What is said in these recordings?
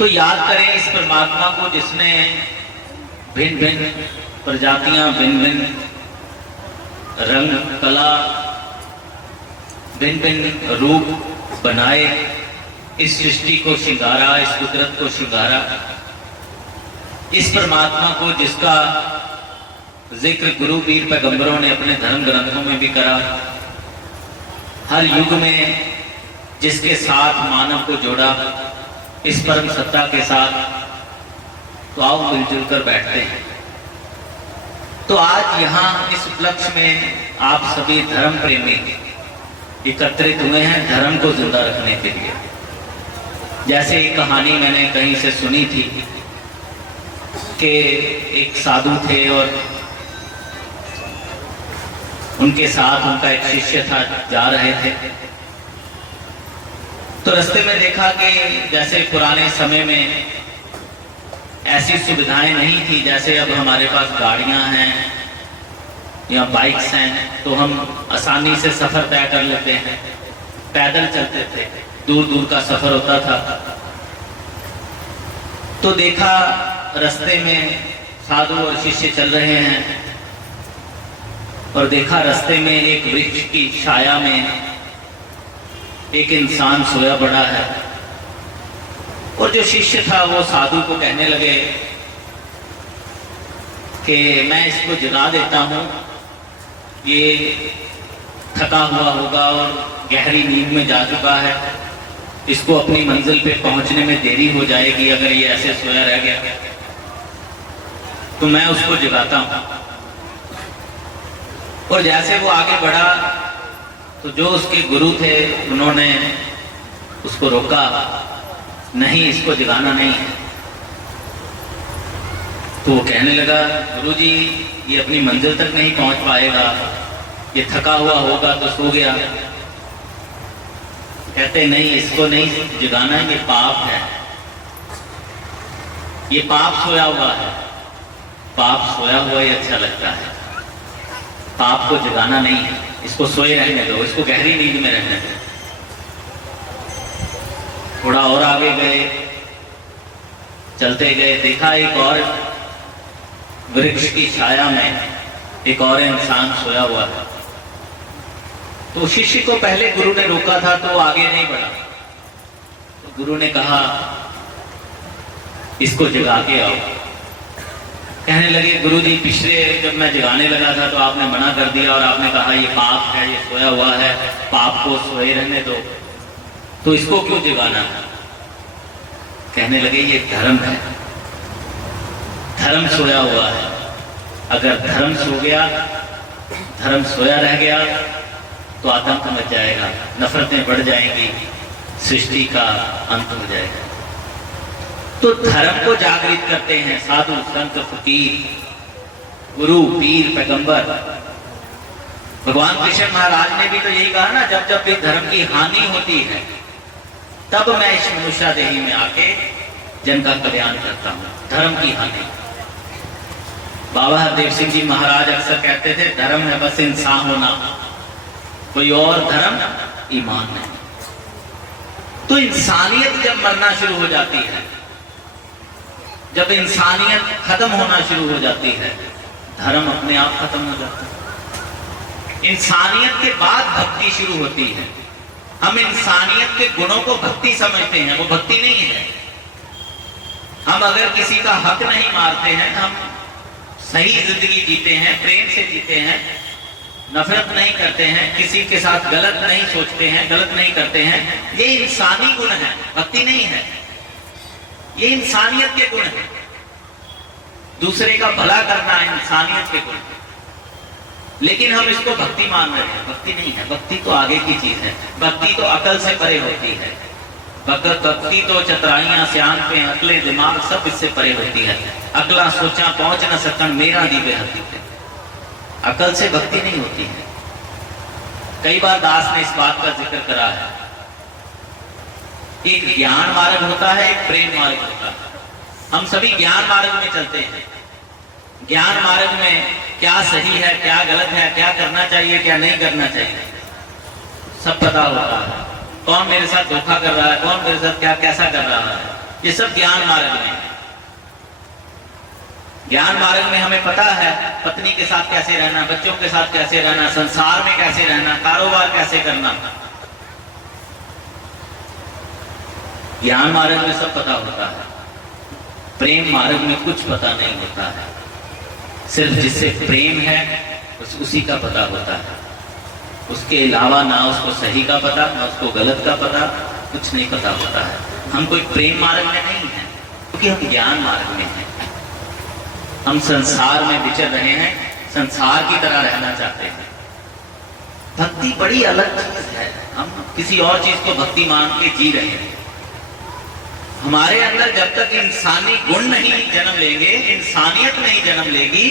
तो याद करें इस परमात्मा को जिसने भिन्न भिन्न प्रजातियां, भिन्न भिन्न रंग, कला, भिन्न भिन्न रूप बनाए, इस सृष्टि को श्रृंगारा, इस कुदरत को श्रृंगारा। इस परमात्मा को जिसका जिक्र गुरु पीर पैगंबरों ने अपने धर्म ग्रंथों में भी करा, हर युग में जिसके साथ मानव को जोड़ा, इस परम सत्ता के साथ, तो आओ मिलजुल कर बैठते हैं। तो आज यहाँ इस उपलक्ष्य में आप सभी धर्म प्रेमी एकत्रित हुए हैं धर्म को जिंदा रखने के लिए। जैसे एक कहानी मैंने कहीं से सुनी थी कि एक साधु थे और उनके साथ उनका एक शिष्य था, जा रहे थे तो रास्ते में देखा कि जैसे पुराने समय में ऐसी सुविधाएं नहीं थी जैसे अब हमारे पास गाड़ियां हैं या बाइक्स हैं, तो हम आसानी से सफर तय कर लेते हैं। पैदल चलते थे, दूर दूर का सफर होता था। तो देखा रास्ते में साधु और शिष्य चल रहे हैं और देखा रास्ते में एक वृक्ष की छाया में एक इंसान सोया पड़ा है। और जो शिष्य था वो साधु को कहने लगे कि मैं इसको जगा देता हूं, ये थका हुआ होगा और गहरी नींद में जा चुका है, इसको अपनी मंजिल पे पहुंचने में देरी हो जाएगी अगर ये ऐसे सोया रह गया, तो मैं उसको जगाता हूं। और जैसे वो आगे बढ़ा तो जो उसके गुरु थे उन्होंने उसको रोका, नहीं इसको जगाना नहीं है। तो वो कहने लगा गुरुजी ये अपनी मंजिल तक नहीं पहुंच पाएगा, ये थका हुआ होगा तो सो गया। कहते नहीं इसको नहीं जगाना, ये पाप है, ये पाप सोया हुआ है। पाप सोया हुआ ही अच्छा लगता है, पाप को जगाना नहीं है, इसको सोए रहने दो, इसको गहरी नींद में रहने दो। थोड़ा और आगे गए, चलते गए, देखा एक और वृक्ष की छाया में एक और इंसान सोया हुआ है। तो शिष्य को पहले गुरु ने रोका था तो आगे नहीं बढ़ा। तो गुरु ने कहा इसको जगा के आओ। कहने लगे गुरुजी पिछले जब मैं जगाने लगा था तो आपने मना कर दिया और आपने कहा ये पाप है, ये सोया हुआ है, पाप को सोए रहने दो, तो इसको क्यों जगाना है? कहने लगे ये धर्म है, धर्म सोया हुआ है। अगर धर्म सो गया, धर्म सोया रह गया तो आतंक मच जाएगा, नफरतें बढ़ जाएंगी, सृष्टि का अंत हो जाएगा। तो धर्म को जागृत करते हैं साधु, संत, फकीर, गुरु, पीर, पैगंबर। भगवान कृष्ण महाराज ने भी तो यही कहा ना, जब जब भी धर्म की हानि होती है तब मैं इस मनुष्य देही में आके जन का कल्याण करता हूं। धर्म की हानि। बाबा हरदेव सिंह जी महाराज अक्सर कहते थे धर्म है बस इंसान होना, कोई और धर्म ईमान नहीं। तो इंसानियत जब मरना शुरू हो जाती है, जब इंसानियत खत्म होना शुरू हो जाती है, धर्म अपने आप खत्म हो जाता है। इंसानियत के बाद भक्ति शुरू होती है। हम इंसानियत के गुणों को भक्ति समझते हैं, वो भक्ति नहीं है। हम अगर किसी का हक नहीं मारते हैं, हम सही जिंदगी जीते हैं, प्रेम से जीते हैं, नफरत नहीं करते हैं, किसी के साथ गलत नहीं सोचते हैं, गलत नहीं करते हैं, ये इंसानी गुण है, भक्ति नहीं है। ये इंसानियत के गुण है। दूसरे का भला करना इंसानियत के गुण है। लेकिन हम इसको भक्ति मान रहे हैं, भक्ति नहीं है। भक्ति तो आगे की चीज है, भक्ति तो अकल से परे होती है। भक्ति तो चतराइयां सियान पे, अकले दिमाग सब इससे परे होती है। अकला सोचा पहुंच न सकन मेरा दीवे हती है। अकल से भक्ति नहीं होती है। कई बार दास ने इस बात का जिक्र करा है, एक ज्ञान मार्ग होता है, एक प्रेम मार्ग होता है। हम सभी ज्ञान मार्ग में चलते हैं। ज्ञान मार्ग में क्या सही है, क्या गलत है, क्या करना चाहिए, क्या नहीं करना चाहिए, सब पता होता है। कौन मेरे साथ धोखा कर रहा है, कौन मेरे साथ क्या कैसा कर रहा है, ये सब ज्ञान मार्ग में है। ज्ञान मार्ग में हमें पता है पत्नी के साथ कैसे रहना, बच्चों के साथ कैसे रहना, संसार में कैसे रहना, कारोबार कैसे करना। ज्ञान मार्ग में सब पता होता है, प्रेम मार्ग में कुछ पता नहीं होता है। सिर्फ जिससे प्रेम है बस उसी का पता होता है, उसके अलावा ना उसको सही का पता ना उसको गलत का पता, कुछ नहीं पता होता है। हम कोई प्रेम मार्ग में नहीं है क्योंकि हम ज्ञान मार्ग में हैं। हम संसार में विचर रहे हैं, संसार की तरह रहना चाहते हैं। भक्ति बड़ी अलग चीज है, हम किसी और चीज को भक्ति मान के जी रहे हैं। हमारे अंदर जब तक इंसानी गुण नहीं जन्म लेंगे, इंसानियत नहीं जन्म लेगी,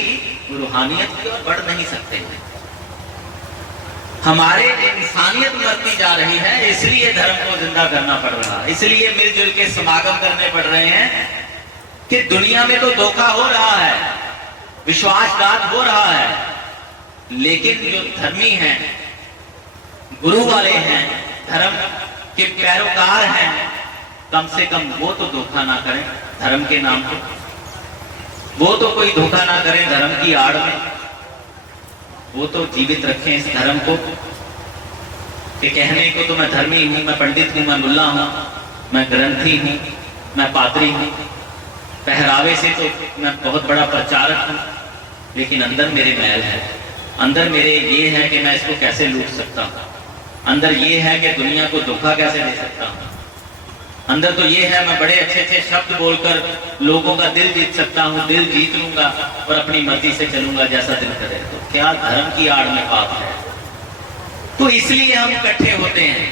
रूहानियत की ओर बढ़ नहीं सकते हैं। हमारे इंसानियत मरती जा रही है, इसलिए धर्म को जिंदा करना पड़ रहा है, इसलिए मिलजुल के समागम करने पड़ रहे हैं कि दुनिया में तो धोखा हो रहा है, विश्वासघात हो रहा है, लेकिन जो धर्मी हैं, गुरु वाले हैं, धर्म के पैरोकार हैं, कम से कम वो तो धोखा ना करें धर्म के नाम पे। वो तो कोई धोखा ना करें धर्म की आड़ में, वो तो जीवित रखें इस धर्म को कि कहने को तो मैं धर्मी हूं, मैं पंडित हूं, मैं मुल्ला हूं, मैं ग्रंथी हूं, मैं पात्री हूं, पहरावे से तो मैं बहुत बड़ा प्रचारक हूं, लेकिन अंदर मेरे मैल है, अंदर मेरे ये है कि मैं इसको कैसे लूट सकता हूं, अंदर ये है कि दुनिया को धोखा कैसे दे सकता हूं, अंदर तो ये है मैं बड़े अच्छे अच्छे शब्द बोलकर लोगों का दिल जीत सकता हूं, दिल जीत लूंगा और अपनी मर्जी से चलूंगा जैसा दिल करे। तो क्या धर्म की आड़ में पाप है? तो इसलिए हम इकट्ठे होते हैं,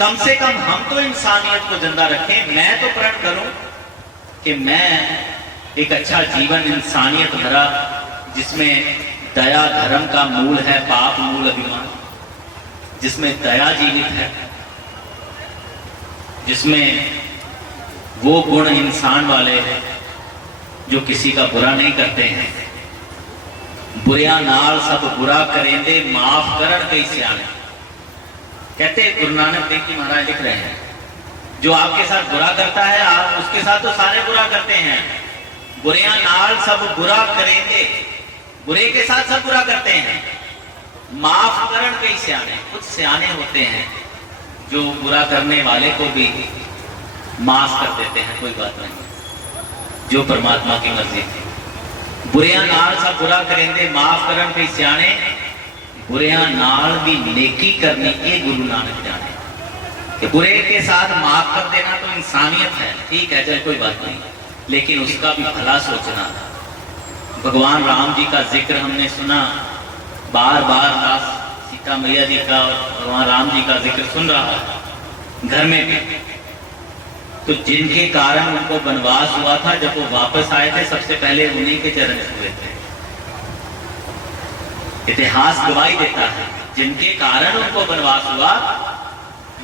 कम से कम हम तो इंसानियत को जिंदा रखें। मैं तो प्रण करूं कि मैं एक अच्छा जीवन इंसानियत भरा, जिसमें दया धर्म का मूल है, पाप मूल अभिमान, जिसमें दया जीवित है, जिसमें वो गुण इंसान वाले हैं जो किसी का बुरा नहीं करते हैं। बुरिया नाल सब बुरा करेंदे, माफ करन कई सियाने। कहते गुरु नानक देव जी महाराज लिख रहे हैं, जो आपके साथ बुरा करता है आप उसके साथ तो सारे बुरा करते हैं। बुरिया नाल सब बुरा करेंगे, बुरे के साथ सब बुरा करते हैं। माफ करन कई सियाने, कुछ सियाने होते हैं जो बुरा करने वाले को भी माफ कर देते हैं, कोई बात नहीं, जो परमात्मा की मर्जी थी। बुरिया नाल सब बुरा करेंगे, माफ करन कई सियाने, बुरिया नाल भी नेकी करनी, ये गुरु नानक जाने। कि बुरे के साथ माफ कर देना तो इंसानियत है, ठीक है, चल कोई बात नहीं, लेकिन उसका भी भला सोचना। भगवान राम जी का जिक्र हमने सुना, बार बार सीता मैया जी का और भगवान राम जी का जिक्र सुन रहा है घर में भी। तो जिनके कारण उनको वनवास हुआ था, जब वो वापस आए थे सबसे पहले उन्हीं के चरण छुए थे। इतिहास गवाही देता है, जिनके कारण उनको वनवास हुआ,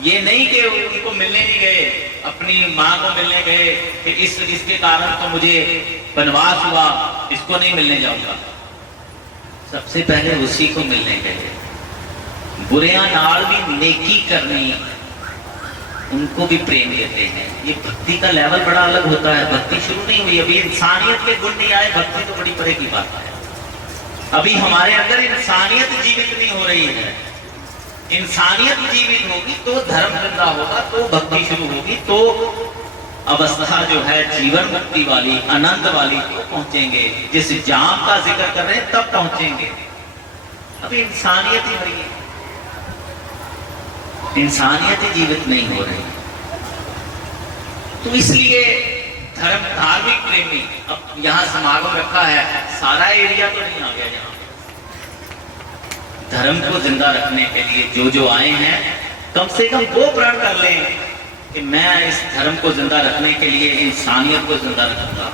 ये नहीं कि उनको मिलने नहीं गए, अपनी माँ को मिलने गए कि इसके कारण तो मुझे वनवास हुआ, इसको नहीं मिलने जाऊंगा। सबसे पहले उसी को मिलने गए। बुरिया नाल भी नेकी करनी, उनको भी प्रेम देते हैं। ये भक्ति का लेवल बड़ा अलग होता है। भक्ति शुरू नहीं हुई, अभी इंसानियत के गुण नहीं आए, भक्ति तो बड़ी परे की बात है। अभी हमारे अंदर इंसानियत जीवित नहीं हो रही है। इंसानियत जीवित होगी तो धर्म जिंदा होगा, तो भक्ति शुरू होगी, तो अवस्था जो है जीवन मुक्ति वाली, आनंद वाली, तो पहुंचेंगे। जिस जाम का जिक्र कर रहे हैं तब पहुंचेंगे। अभी इंसानियत ही मरी है, इंसानियत ही जीवित नहीं हो रही। तो इसलिए धर्म धार्मिक प्रेमी, अब यहाँ समागम रखा है, सारा एरिया तो नहीं आ गया यहाँ। धर्म को जिंदा रखने के लिए जो आए हैं, कम से कम वो प्रण कर लें कि मैं इस धर्म को जिंदा रखने के लिए इंसानियत को जिंदा रखूंगा,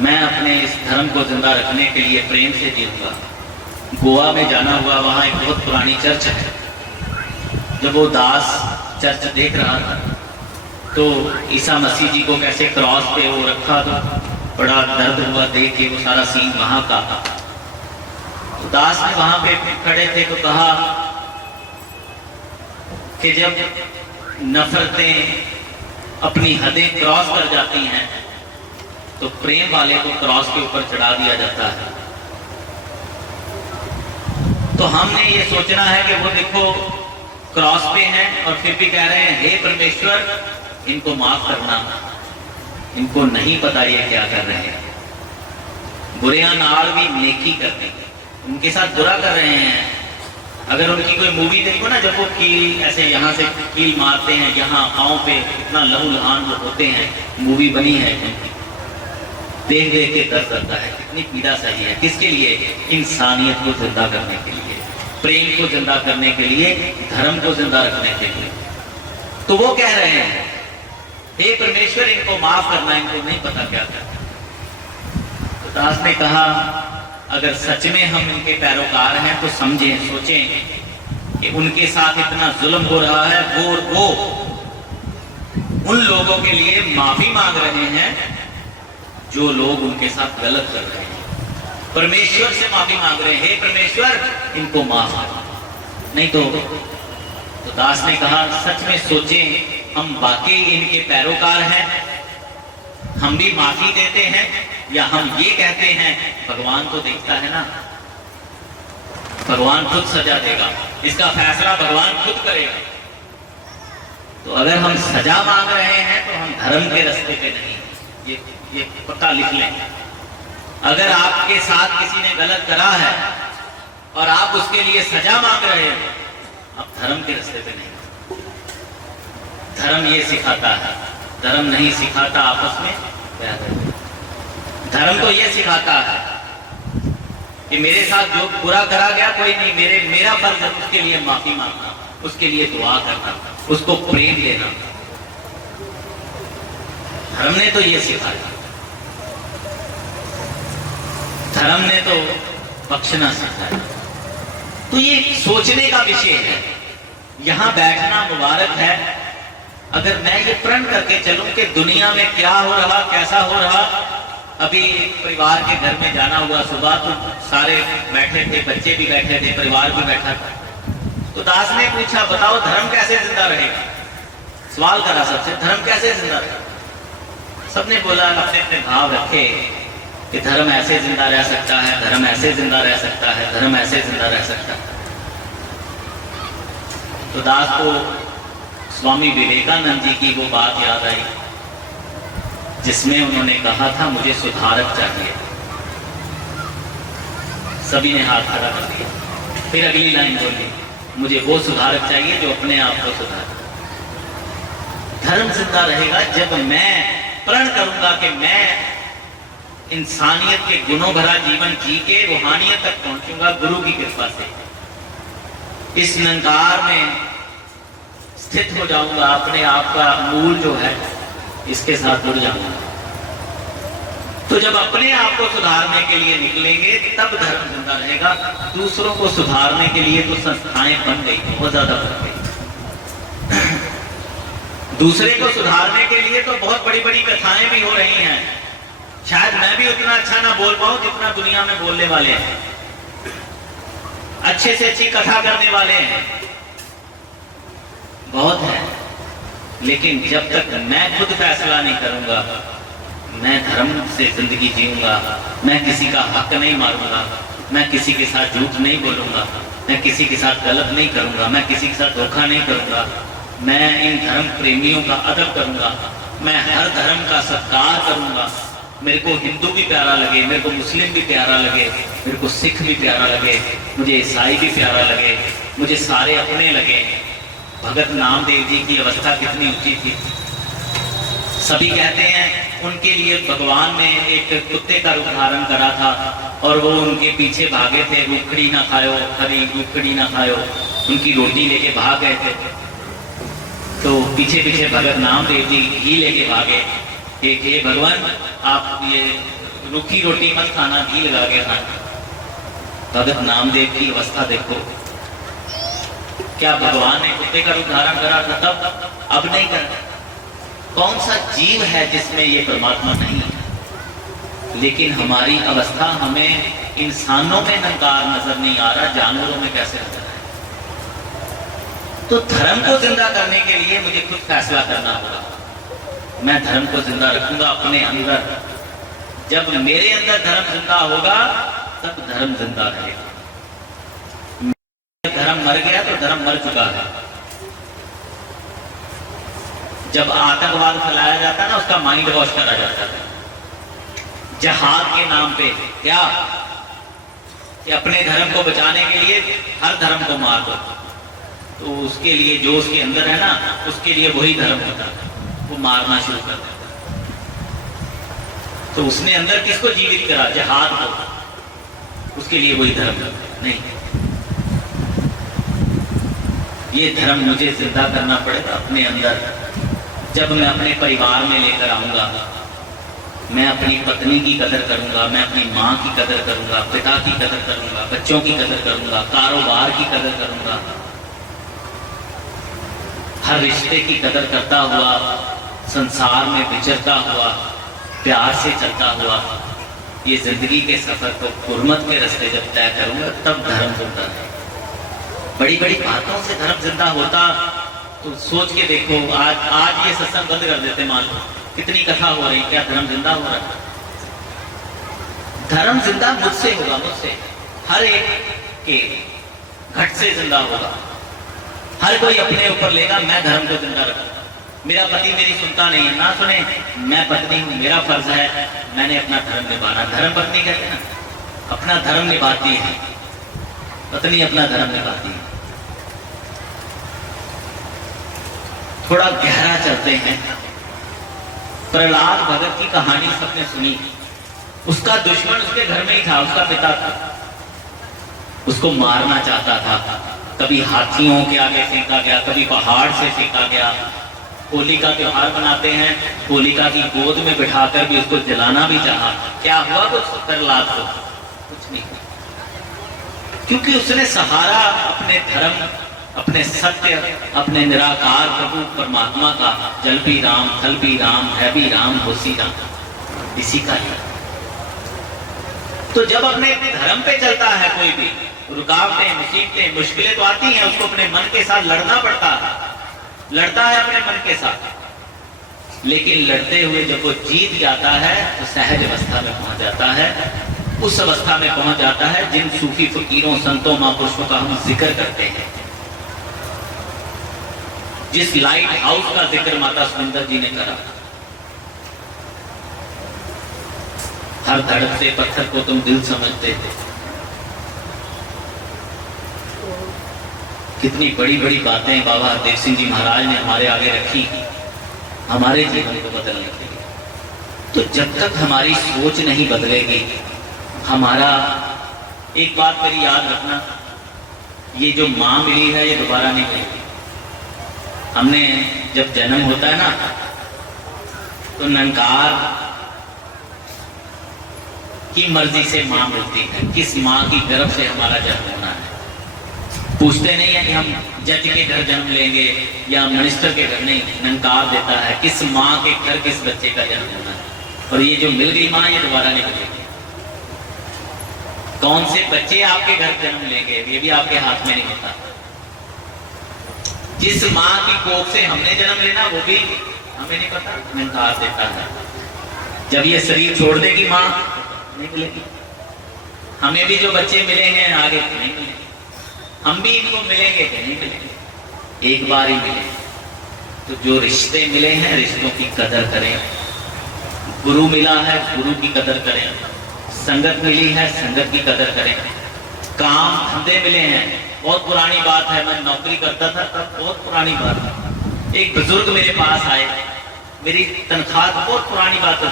मैं अपने इस धर्म को जिंदा रखने के लिए प्रेम से जीऊंगा। गोवा में जाना हुआ, वहाँ एक बहुत पुरानी चर्च है। जब वो दास चर्च देख रहा था तो ईसा मसीह जी को कैसे क्रॉस पे वो रखा, तो बड़ा दर्द हुआ देख के वो सारा सीन वहां का। तो दास ने वहां पे खड़े थे तो कहा कि जब नफरतें, अपनी हदें क्रॉस कर जाती हैं तो प्रेम वाले को क्रॉस के ऊपर चढ़ा दिया जाता है। तो हमने ये सोचना है कि वो देखो क्रॉस पे हैं और फिर भी कह रहे हैं हे परमेश्वर इनको माफ करना, इनको नहीं पता ये क्या कर रहे हैं। बुरिया नाल भी नेकी करते हैं, उनके साथ बुरा कर रहे हैं। अगर उनकी कोई मूवी देखो ना, जब वो कील ऐसे यहाँ से कील मारते हैं, यहाँ पाँव पे इतना लहू लहान वो होते हैं, मूवी बनी है उनकी, देख देख के दर्द करता है, कितनी पीड़ा सही है। किसके लिए? इंसानियत को जिंदा करने के लिए, प्रेम को जिंदा करने के लिए, धर्म को जिंदा रखने के लिए। तो वो कह रहे हैं हे परमेश्वर इनको माफ करना, इनको नहीं पता क्या करना। तो दास ने कहा अगर सच में हम इनके पैरोकार हैं तो समझें, सोचें कि उनके साथ इतना जुल्म हो रहा है, वो उन लोगों के लिए माफी मांग रहे हैं जो लोग उनके साथ गलत कर रहे हैं। परमेश्वर से माफी मांग रहे हैं हे परमेश्वर इनको माफ कर। नहीं तो दास ने कहा सच में सोचें हम वाकई इनके पैरोकार हैं, हम भी माफी देते हैं, या हम ये कहते हैं भगवान तो देखता है ना, भगवान खुद सजा देगा, इसका फैसला भगवान खुद करेगा। तो अगर हम सजा मांग रहे हैं तो हम धर्म के रास्ते पे नहीं, ये पक्का लिख लें। अगर आपके साथ किसी ने गलत करा है और आप उसके लिए सजा मांग रहे हैं, आप धर्म के रास्ते पे नहीं। धर्म ये सिखाता है, धर्म नहीं सिखाता आपस में प्यार करो। धर्म तो ये सिखाता है कि मेरे साथ जो बुरा करा गया कोई नहीं, मेरा फर्ज है उसके लिए माफी मांगना, उसके लिए दुआ करना, उसको प्रेम देना। धर्म ने तो ये सिखाया, धर्म ने तो बख्शना सिखाया। तो ये सोचने का विषय है, यहां बैठना मुबारक है। अगर मैं ये प्रण करके चलूं कि दुनिया में क्या हो रहा, कैसा हो रहा। अभी परिवार के घर में जाना हुआ, सुबह तो सारे बैठे थे, बच्चे भी बैठे थे, परिवार भी बैठा था। तो दास ने पूछा बताओ धर्म कैसे जिंदा रहेगा, सवाल करा सबसे, धर्म कैसे जिंदा रहेगा। सबने बोला अपने अपने भाव रखे कि धर्म ऐसे जिंदा रह सकता है, धर्म ऐसे जिंदा रह सकता है, धर्म ऐसे जिंदा रह सकता है। तो दास को स्वामी विवेकानंद जी की वो बात याद आई जिसमें उन्होंने कहा था मुझे सुधारक चाहिए। सभी ने हाथ खड़ा कर दिया। फिर अगली लाइन बोली मुझे वो सुधारक चाहिए जो अपने आप को सुधारे। धर्म जिंदा रहेगा जब मैं प्रण करूंगा कि मैं इंसानियत के गुणों भरा जीवन जी के रूहानियत तक पहुंचूंगा गुरु की कृपा से। इस निरंकार में स्थित हो जाऊंगा, अपने आप का मूल जो है इसके साथ जुड़ जाऊंगा। तो जब अपने आप को सुधारने के लिए निकलेंगे तब धर्म जिंदा रहेगा। दूसरों को सुधारने के लिए तो संस्थाएं बन गई, बहुत ज्यादा बन गई। दूसरे को सुधारने के लिए तो बहुत बड़ी बड़ी कथाएं भी हो रही हैं। शायद मैं भी उतना अच्छा ना बोल पाऊं जितना दुनिया में बोलने वाले हैं, अच्छे से अच्छी कथा करने वाले हैं बहुत है। लेकिन जब तक मैं खुद फैसला नहीं करूंगा, मैं धर्म से जिंदगी जीऊंगा, मैं किसी का हक नहीं मारूंगा, मैं किसी के साथ झूठ नहीं बोलूंगा, मैं किसी के साथ गलत नहीं करूंगा, मैं किसी के साथ धोखा नहीं करूंगा, मैं इन धर्म प्रेमियों का अदब करूंगा, मैं हर धर्म का सत्कार करूंगा। मेरे को हिंदू भी प्यारा लगे, मेरे को मुस्लिम भी प्यारा लगे, मेरे को सिख भी प्यारा लगे, मुझे ईसाई भी प्यारा लगे, मुझे सारे अपने लगे। भगत नामदेव जी की अवस्था कितनी ऊंची थी। सभी कहते हैं उनके लिए भगवान ने एक कुत्ते का रूप धारण करा था और वो उनके पीछे भागे थे, रूखड़ी ना खायो, हरी रूखड़ी ना खायो, उनकी रोटी लेके भाग गए थे। तो पीछे पीछे भगत नामदेव जी घी लेके भागे कि हे भगवान आप ये रूखी रोटी मत खाना, घी लगा के खाना। भगत नामदेव की अवस्था देखो, क्या भगवान ने कुत्ते का रूप धारण करा था तब, अब नहीं करता। कौन सा जीव है जिसमें ये परमात्मा नहीं है। लेकिन हमारी अवस्था, हमें इंसानों में नकार नजर नहीं आ रहा, जानवरों में कैसे नजर है। तो धर्म को जिंदा करने के लिए मुझे खुद फैसला करना होगा। मैं धर्म को जिंदा रखूंगा अपने अंदर। जब मेरे अंदर धर्म जिंदा होगा तब धर्म जिंदा रहेगा। धर्म मर गया तो धर्म मर चुका है। जब आतंकवाद फैलाया जाता है ना, उसका माइंड वॉश करा जाता है जहाद के नाम पे। क्या कि अपने धर्म को बचाने के लिए हर धर्म को मार दो, तो उसके लिए जो उसके अंदर है ना, उसके लिए वही धर्म होता है, वो मारना शुरू कर देता। तो उसने अंदर किसको जीवित करा? जहाद को। उसके लिए वही धर्म नहीं। ये धर्म मुझे जिंदा करना पड़ेगा अपने अंदर। जब मैं अपने परिवार में लेकर आऊंगा, मैं अपनी पत्नी की कदर करूंगा, मैं अपनी माँ की कदर करूंगा, पिता की कदर करूंगा, बच्चों की कदर करूंगा, कारोबार की कदर करूंगा, हर रिश्ते की कदर करता हुआ, संसार में विचरता हुआ, प्यार से चलता हुआ, ये जिंदगी के सफर को गुरमत के रास्ते जब तय करूंगा तब धर्म जिंदा है। बड़ी बड़ी बातों से धर्म जिंदा होता तो सोच के देखो, आज ये सत्संग बंद कर देते, मान लो कितनी कथा हो रही, क्या धर्म जिंदा हो रहा है? धर्म जिंदा मुझसे होगा, मुझसे। हर एक के घट से जिंदा होगा। हर कोई अपने ऊपर लेगा, मैं धर्म को जिंदा रखूंगा। मेरा पति मेरी सुनता नहीं है, ना सुने, मैं पत्नी हूं, मेरा फर्ज है, मैंने अपना धर्म निभाना। धर्म पत्नी कहते हैं ना, अपना धर्म निभाती है पत्नी, अपना धर्म निभाती है। थोड़ा गहरा चलते हैं। प्रहलाद भगत की कहानी सबने सुनी। उसका दुश्मन उसके घर में ही था, उसका पिता था। उसको मारना चाहता था। कभी हाथियों के आगे फेंका गया, कभी पहाड़ से फेंका गया। होली का त्योहार मनाते हैं, होलिका की गोद में बिठाकर भी उसको जलाना भी चाहा। क्या हुआ कुछ प्रहलाद को? कुछ नहीं, क्योंकि उसने सहारा अपने धर्म, अपने सत्य, अपने निराकार प्रभु परमात्मा का। जल भी राम, थल भी राम, है भी राम, होसी राम, इसी का ही। तो जब अपने धर्म पे चलता है कोई भी, रुकावटें, मुसीबतें, मुश्किलें तो आती हैं, उसको अपने मन के साथ लड़ना पड़ता है। लड़ता है अपने मन के साथ, लेकिन लड़ते हुए जब वो जीत जाता है तो सहज अवस्था में पहुंच जाता है। उस अवस्था में पहुंच जाता है जिन सूफी फकीरों, संतों, महापुरुषों का हम जिक्र करते हैं। जिस लाइट हाउस का जिक्र माता सुंदर जी ने करा, हर धड़कते पत्थर को तुम दिल समझते थे। कितनी बड़ी बड़ी बातें बाबा हरदेव सिंह जी महाराज ने हमारे आगे रखी, हमारे जीवन को बदलने के लिए। तो जब तक हमारी सोच नहीं बदलेगी, हमारा, एक बात मेरी याद रखना, ये जो माँ मिली है ये दोबारा नहीं मिलेगी। हमने जब जन्म होता है ना, तो निरंकार की मर्जी से माँ मिलती है। किस माँ की गर्भ से हमारा जन्म होना है, पूछते नहीं है कि हम जज के घर जन्म लेंगे या मिनिस्टर के घर, नहीं, निरंकार देता है किस माँ के घर किस बच्चे का जन्म होना है। और ये जो मिल गई माँ, ये दोबारा नहीं मिलेगी। कौन से बच्चे आपके घर जन्म लेंगे ये भी आपके हाथ में नहीं होता। जिस माँ की कोख से हमने जन्म लेना वो भी हमें नहीं पता, निरंकार देता है। जब ये शरीर छोड़ देगी माँ, नहीं मिलेगी। हमें भी जो बच्चे मिले हैं आगे नहीं मिलेंगे, हम भी इनको मिलेंगे कि नहीं मिलेंगे, एक बार ही मिले। तो जो रिश्ते मिले हैं, रिश्तों की कदर करें। गुरु मिला है, गुरु की कदर करें। संगत मिली है, संगत की कदर करें। काम धंधे मिले हैं, बहुत पुरानी बात है, मैं नौकरी करता था तब, बहुत पुरानी बात है। एक बुजुर्ग मेरे पास आए, मेरी तनख्वाह बहुत पुरानी बात है,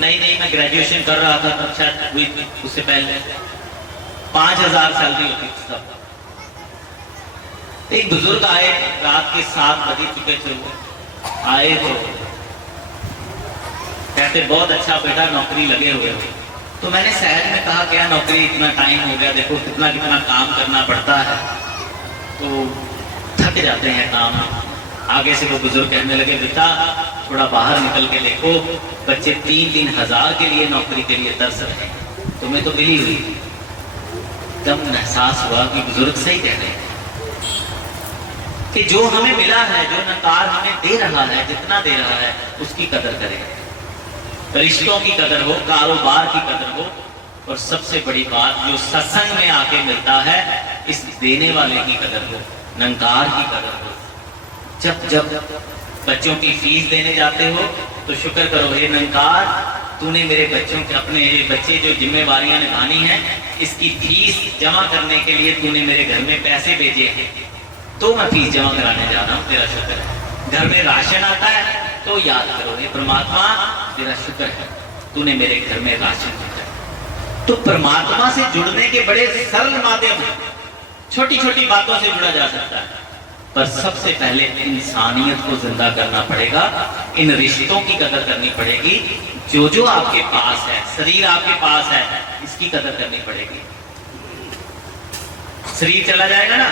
नहीं मैं ग्रेजुएशन कर रहा था तब, शायद हुई थी उससे पहले, 5000 सैलरी होती थी तब। एक बुजुर्ग आए, रात के 7 बजे चुके थे, आए तो कहते बहुत अच्छा बेटा नौकरी लगे हुए हो। तो मैंने सहज में कहा क्या नौकरी, इतना टाइम हो गया, देखो कितना कितना काम करना पड़ता है, तो थक जाते हैं काम। आगे से वो बुजुर्ग कहने लगे बेटा थोड़ा बाहर निकल के देखो, बच्चे 3-3 हजार के लिए नौकरी के लिए तरस रहे हैं, तुम्हें तो मिली हुई। तब एहसास हुआ कि बुजुर्ग सही कह रहे हैं, कि जो हमें मिला है, जो निरंकार हमें दे रहा है, जितना दे रहा है उसकी कदर करें। रिश्तों की कदर हो, कारोबार की कदर हो, और सबसे बड़ी बात जो सत्संग में आके मिलता है इस देने वाले की कदर हो, निरंकार की कदर हो। जब जब बच्चों की फीस देने जाते हो तो शुक्र करो, हे निरंकार तूने मेरे बच्चों के, अपने बच्चे जो जिम्मेवारियां निभानी है, इसकी फीस जमा करने के लिए तूने मेरे घर में पैसे भेजे हैं, तो मैं फीस जमा कराने जा रहा हूँ, तेरा शुक्र है। घर में राशन आता है तो याद करो, हे परमात्मा तेरा शुक्र है, तूने मेरे घर में राशन भेजा। तो परमात्मा से जुड़ने के बड़े सरल माध्यम हैं, छोटी छोटी बातों से जुड़ा जा सकता है, पर सबसे पहले इंसानियत को जिंदा करना पड़ेगा, इन रिश्तों की कदर करनी पड़ेगी। जो जो आपके पास है, शरीर आपके पास है, इसकी कदर करनी पड़ेगी। शरीर चला जाएगा ना।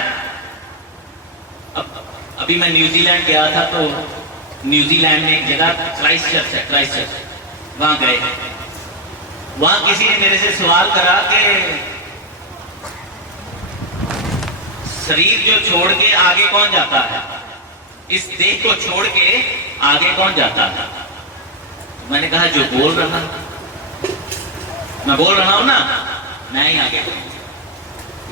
अभी मैं न्यूजीलैंड गया था, तो न्यूजीलैंड में एक जगह क्राइस्ट चर्च है, क्राइस्ट चर्च, वहां गए। वहां किसी ने मेरे से सवाल करा कि शरीर जो छोड़ के आगे कौन जाता है, इस देह को छोड़ के आगे कौन जाता है? मैंने कहा जो बोल रहा, मैं बोल रहा हूं ना, मैं ही आगे,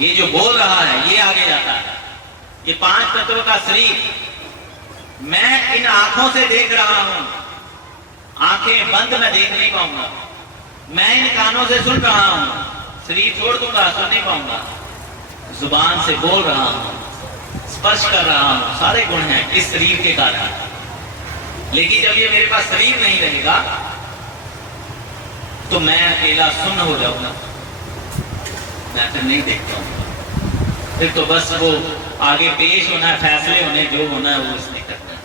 ये जो बोल रहा है ये आगे जाता है। ये 5 तत्वों का शरीर, मैं इन आंखों से देख रहा हूं, आंखें बंद मैं देख नहीं पाऊंगा। मैं इन कानों से सुन रहा हूं, शरीर छोड़ दूंगा, सुन नहीं पाऊंगा। जुबान से बोल रहा हूं, स्पर्श कर रहा हूं, सारे गुण हैं इस शरीर के कारण। लेकिन जब ये मेरे पास शरीर नहीं रहेगा तो मैं अकेला सुन्न हो जाऊंगा, मैं फिर नहीं देख पाऊंगा। फिर तो बस वो आगे पेश होना है, फैसले होने, जो होना है वो इसने करना है।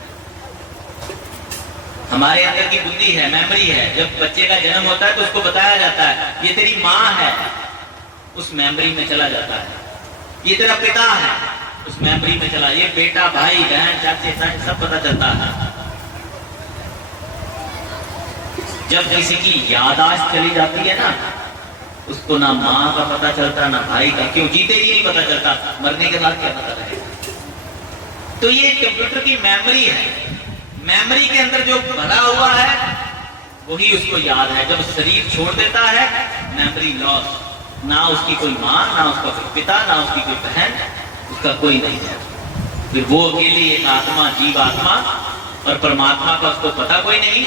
हमारे अंदर की बुद्धि है, मेमोरी है। जब बच्चे का जन्म होता है तो उसको बताया जाता है ये तेरी माँ है, उस मेमोरी में चला जाता है। ये तेरा पिता है, उस मेमोरी में चला, ये बेटा, भाई, बहन, चाचे, ताए, सब पता चलता है। जब किसी की याददाश्त चली जाती है ना, उसको ना माँ का पता चलता ना भाई का, क्यों? जीते ही नहीं पता चलता, मरने के बाद क्या पता रहेगा। तो ये कंप्यूटर की मेमोरी है, मेमोरी के अंदर जो भरा हुआ है वही उसको याद है। जब शरीर छोड़ देता है, मेमोरी लॉस, ना उसकी कोई माँ, ना उसका कोई पिता, ना उसकी कोई बहन, उसका कोई नहीं है। फिर वो अकेली एक आत्मा, जीव आत्मा, और परमात्मा का उसको पता कोई नहीं,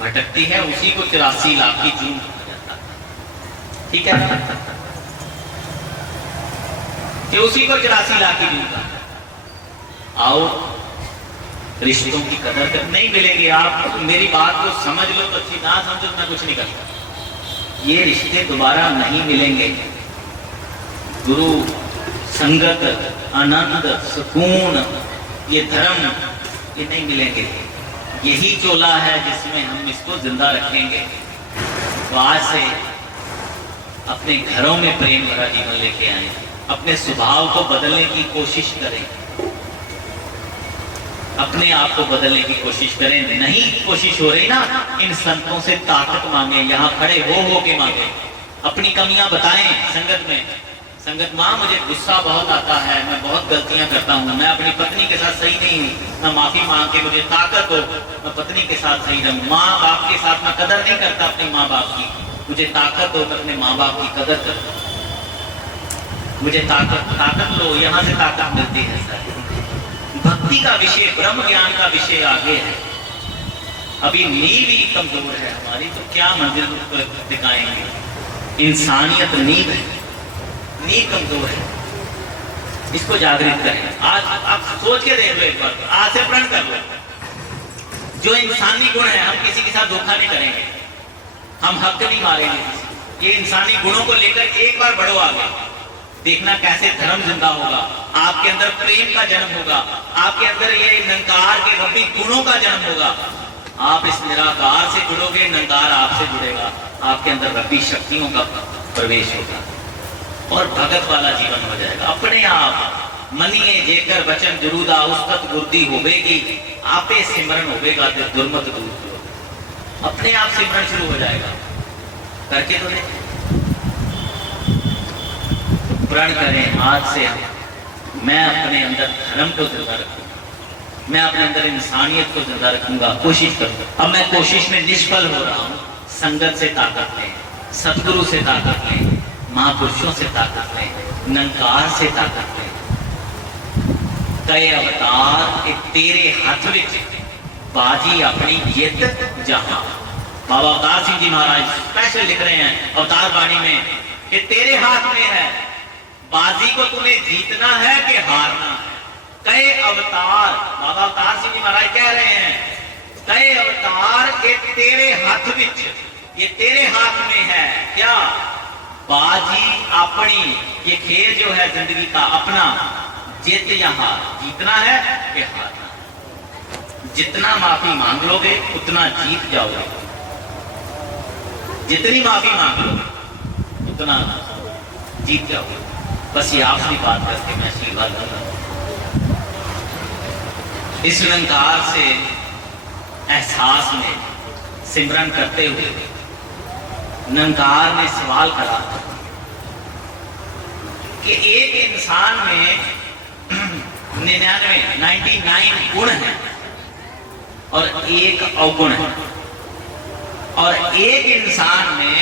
भटकती है। उसी को 83 लाख की जून कहा जाता है, ठीक है, कि उसी को 84 लाख की जून कहा। आओ रिश्तों की कदर कर, नहीं मिलेंगे। आप मेरी बात को समझ लो तो अच्छी, ना समझो मैं कुछ नहीं करता। ये रिश्ते दोबारा नहीं मिलेंगे। गुरु, संगत, आनंद, सुकून, ये धर्म, ये नहीं मिलेंगे। यही चोला है जिसमें हम इसको जिंदा रखेंगे। तो आज से अपने घरों में प्रेम भरा जीवन लेके आए, अपने स्वभाव को बदलने की कोशिश करें, अपने आप को बदलने की कोशिश करें। नहीं कोशिश हो रही ना, इन संतों से ताकत मांगे, यहाँ खड़े हो के मांगे, अपनी कमियां बताएं संगत में। संगत, माँ मुझे गुस्सा बहुत आता है, मैं बहुत गलतियां करता हूँ, मैं अपनी पत्नी के साथ सही नहीं हूँ, मैं माफी मांग के, मुझे ताकत हो मैं पत्नी के साथ सही रहूं। माँ बाप के साथ मैं कदर नहीं करता अपने माँ बाप की, मुझे ताकत हो, मैं अपने माँ बाप की कदर करूं। मुझे ताकत लो, यहाँ से ताकत मिलती है सर। भक्ति का विषय, ब्रह्म ज्ञान का विषय आगे है। अभी नींव ही कमजोर है हमारी, तो क्या मंजिल दिखाएंगे। इंसानियत नींव है, नींव कमजोर है, इसको जागृत करें। आज आप सोच के देख लो एक बार, आज से प्रण कर लो, जो इंसानी गुण है, हम किसी के साथ धोखा नहीं करेंगे, हम हक नहीं मारेंगे। ये इंसानी गुणों को लेकर एक बार बढ़ो आगे, देखना कैसे धर्म जिंदा होगा, आपके अंदर प्रेम का जन्म होगा, आपके अंदर ये निरंकार के रब्बी गुणों का जन्म होगा। आप इस निराकार से जुड़ोगे, निरंकार आपसे जुड़ेगा, आपके अंदर रब्बी शक्तियों का प्रवेश होगा और भगत वाला जीवन हो जाएगा। अपने आप मनिए जेकर वचन दुरुदा उस्तत गुर्दी होवेगी, आपे सिमरन होवेगा तो दुर्मत दूर। अपने आप सिमरन शुरू हो जाएगा, करके तो देखें। प्रण करें आज से मैं अपने अंदर धर्म को जिंदा रखूंगा, मैं अपने अंदर इंसानियत को जिंदा रखूंगा, कोशिश करूंगा। अब मैं कोशिश में निष्फल हो रहा हूं। संगत से ताकत लें, सतगुरु से ताकत लें, महापुरुषों से ताकत लें, निरंकार से ताकत लें। कई अवतार के तेरे हाथ विच बाजी अपनी जित जहां। बाबा अवतार सिंह जी महाराज स्पेशल लिख रहे हैं अवतार वाणी में कि तेरे हाथ में है, बाजी को तुम्हें जीतना है कि हारना है। कई अवतार, बाबा अवतार सिंह जी महाराज कह रहे हैं, कई अवतार के तेरे हाथ विच, ये तेरे हाथ में है क्या? बाजी अपनी, ये खेल जो है जिंदगी का अपना, जीत या हार, जीतना है कि हारना। जितना माफी मांग लोगे उतना जीत जाओगे, जितनी माफी मांग लोगे उतना जीत जाओगे। बस ये आखिरी बात करके मैं आशीर्वाद दूंगा। इस निरंकार से एहसास में सिमरन करते हुए निरंकार ने सवाल करा कि एक इंसान में 99 गुण है और एक अवगुण है, और एक इंसान में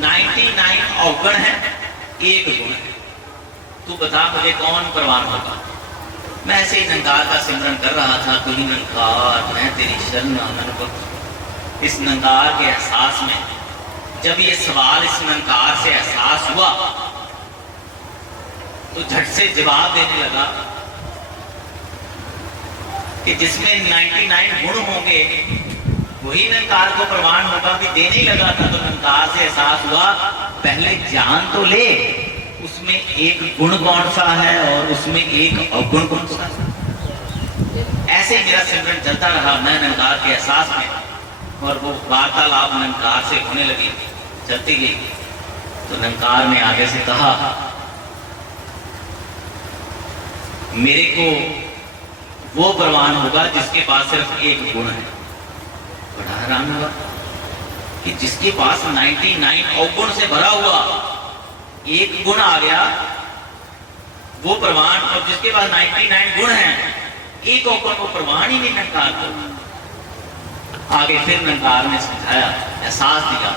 99 अवगुण है, एक गुण है। तू बता मुझे कौन प्रवान होगा? मैं ऐसे ही निरंकार का सिमरन कर रहा था। तू ही निरंकार, मैं तेरी शरण आनंद। इस निरंकार के एहसास में जब ये सवाल इस निरंकार से एहसास हुआ तो झट से जवाब देने लगा कि जिसमें 99 गुण होंगे वही निरंकार को प्रमाण होगा। भी देने ही लगा था तो निरंकार से एहसास हुआ, पहले जान तो ले उसमें एक गुण कौन सा है और उसमें एक अवगुण कौन सा है। ऐसे ही मेरा सिमरन चलता रहा, मैं निरंकार के एहसास में, और वो वार्तालाप निरंकार से होने लगी, चलती गई। तो निरंकार ने आगे से कहा, मेरे को वो प्रवान होगा जिसके पास सिर्फ एक गुण है। बड़ा हैरान हुआ कि जिसके पास 99 अवगुण से भरा हुआ एक गुण आ गया वो प्रवान, और जिसके पास 99 गुण हैं एक अवगुण को प्रवान ही नहीं निरंकार को। आगे फिर निरंकार ने समझाया, एहसास दिया